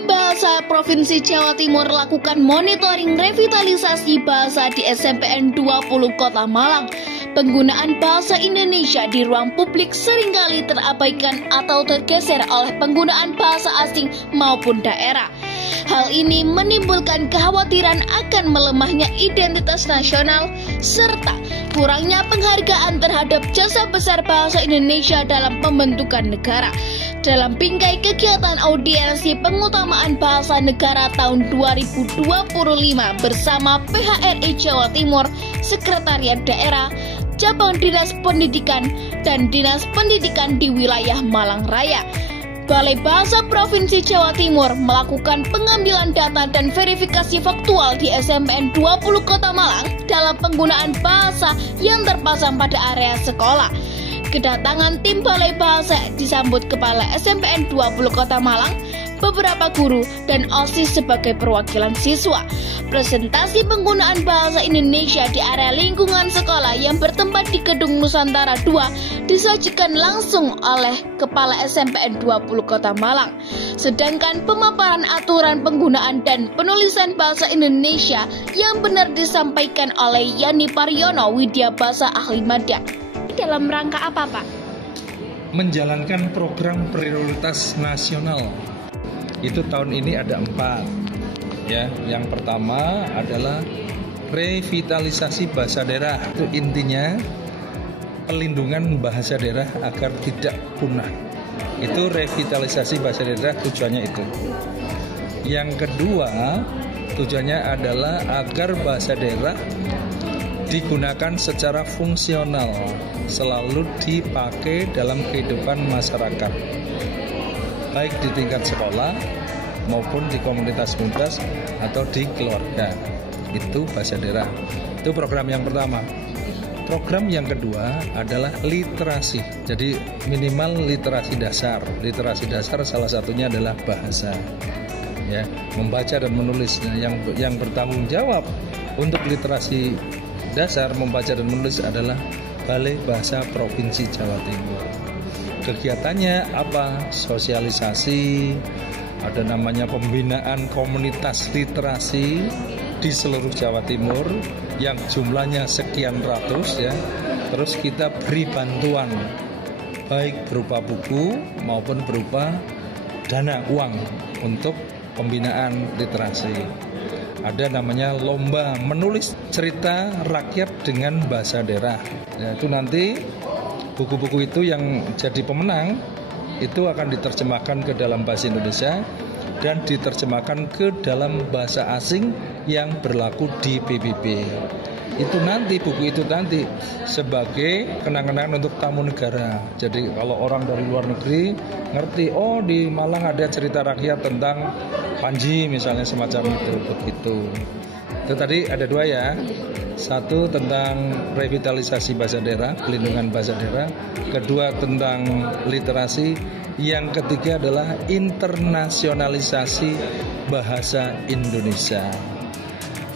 Balai Bahasa Provinsi Jawa Timur lakukan monitoring revitalisasi bahasa di SMPN 20 Kota Malang. Penggunaan bahasa Indonesia di ruang publik seringkali terabaikan atau tergeser oleh penggunaan bahasa asing maupun daerah. Hal ini menimbulkan kekhawatiran akan melemahnya identitas nasional serta kurangnya penghargaan terhadap jasa besar bahasa Indonesia dalam pembentukan negara. Dalam bingkai kegiatan audiensi pengutamaan bahasa negara tahun 2025 bersama PHRI Jawa Timur, Sekretariat Daerah, Cabang Dinas Pendidikan, dan Dinas Pendidikan di wilayah Malang Raya, Balai Bahasa Provinsi Jawa Timur melakukan pengambilan data dan verifikasi faktual di SMPN 20 Kota Malang dalam penggunaan bahasa yang terpasang pada area sekolah. Kedatangan tim Balai Bahasa disambut Kepala SMPN 20 Kota Malang, beberapa guru, dan OSIS sebagai perwakilan siswa. Presentasi penggunaan bahasa Indonesia di area lingkungan sekolah yang bertempat di Gedung Nusantara 2 disajikan langsung oleh Kepala SMPN 20 Kota Malang. Sedangkan pemaparan aturan penggunaan dan penulisan bahasa Indonesia yang benar disampaikan oleh Yani Paryono, Widya Basa Ahli Madya. Dalam rangka apa, Pak? Menjalankan program prioritas nasional. Itu tahun ini ada 4. Ya, yang pertama adalah revitalisasi bahasa daerah. Itu intinya pelindungan bahasa daerah agar tidak punah. Itu revitalisasi bahasa daerah, tujuannya itu. Yang kedua, tujuannya adalah agar bahasa daerah digunakan secara fungsional, selalu dipakai dalam kehidupan masyarakat, baik di tingkat sekolah maupun di komunitas-komunitas atau di keluarga. Itu bahasa daerah. Itu program yang pertama. Program yang kedua adalah literasi. Jadi minimal literasi dasar. Literasi dasar salah satunya adalah bahasa. Ya, membaca dan menulis. Yang bertanggung jawab untuk literasi dasar membaca dan menulis adalah Balai Bahasa Provinsi Jawa Timur. Kegiatannya apa? Sosialisasi, ada namanya pembinaan komunitas literasi di seluruh Jawa Timur yang jumlahnya sekian ratus ya. Terus kita beri bantuan baik berupa buku maupun berupa dana uang untuk pembinaan literasi. Ada namanya lomba menulis cerita rakyat dengan bahasa daerah. Ya, itu nanti buku-buku itu yang jadi pemenang itu akan diterjemahkan ke dalam bahasa Indonesia dan diterjemahkan ke dalam bahasa asing yang berlaku di PBB. Itu nanti buku itu nanti sebagai kenang-kenangan untuk tamu negara. Jadi kalau orang dari luar negeri ngerti, oh di Malang ada cerita rakyat tentang Panji misalnya, semacam itu, begitu. Itu tadi ada 2 ya. Satu tentang revitalisasi bahasa daerah, pelindungan bahasa daerah. Kedua tentang literasi. Yang ketiga adalah internasionalisasi bahasa Indonesia.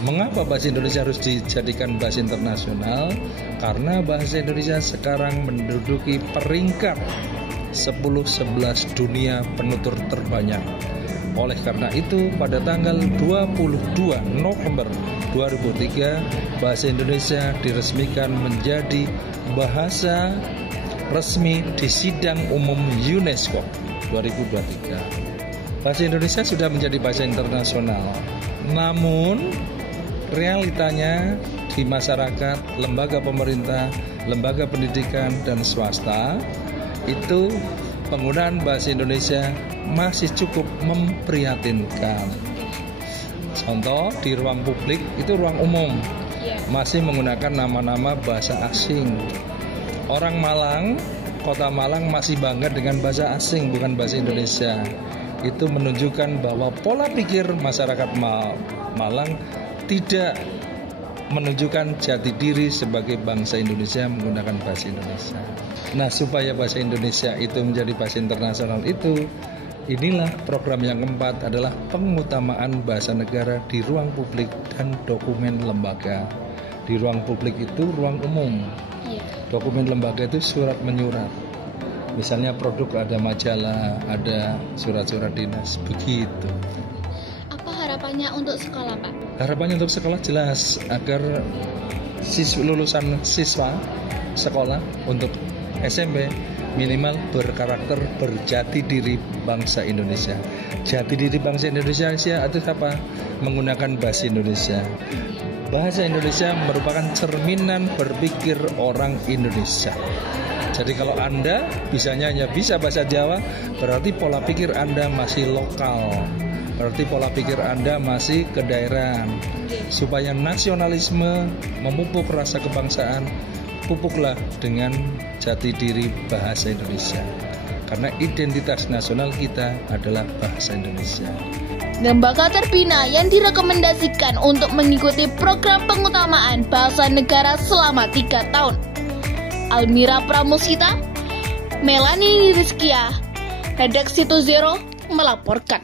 Mengapa bahasa Indonesia harus dijadikan bahasa internasional? Karena bahasa Indonesia sekarang menduduki peringkat 10-11 dunia penutur terbanyak. Oleh karena itu, pada tanggal 22 November 2003, bahasa Indonesia diresmikan menjadi bahasa resmi di Sidang Umum UNESCO 2023. Bahasa Indonesia sudah menjadi bahasa internasional. Namun, realitanya di masyarakat, lembaga pemerintah, lembaga pendidikan, dan swasta, itu penggunaan bahasa Indonesia masih cukup memprihatinkan. Contoh, di ruang publik, itu ruang umum, masih menggunakan nama-nama bahasa asing. Orang Malang, Kota Malang masih bangga dengan bahasa asing, bukan bahasa Indonesia. Itu menunjukkan bahwa pola pikir masyarakat Malang tidak menunjukkan jati diri sebagai bangsa Indonesia menggunakan bahasa Indonesia. Nah, supaya bahasa Indonesia itu menjadi bahasa internasional itu, inilah program yang keempat adalah pengutamaan bahasa negara di ruang publik dan dokumen lembaga. Di ruang publik itu ruang umum. Dokumen lembaga itu surat menyurat. Misalnya produk ada majalah, ada surat-surat dinas, begitu. Apa harapannya untuk sekolah, Pak? Harapannya untuk sekolah jelas agar lulusan siswa sekolah untuk SMP minimal berkarakter berjati diri bangsa Indonesia. Jati diri bangsa Indonesia itu apa? Menggunakan bahasa Indonesia. Bahasa Indonesia merupakan cerminan berpikir orang Indonesia. Jadi kalau Anda bisanya hanya bisa bahasa Jawa, berarti pola pikir Anda masih lokal. Berarti pola pikir Anda masih kedaerahan. Supaya nasionalisme memupuk rasa kebangsaan, pupuklah dengan jati diri bahasa Indonesia. Karena identitas nasional kita adalah bahasa Indonesia. Lembaga terbina yang direkomendasikan untuk mengikuti program pengutamaan bahasa negara selama 3 tahun. Almira Pramusita, Melanie Rizkia, Redaksi 20 melaporkan.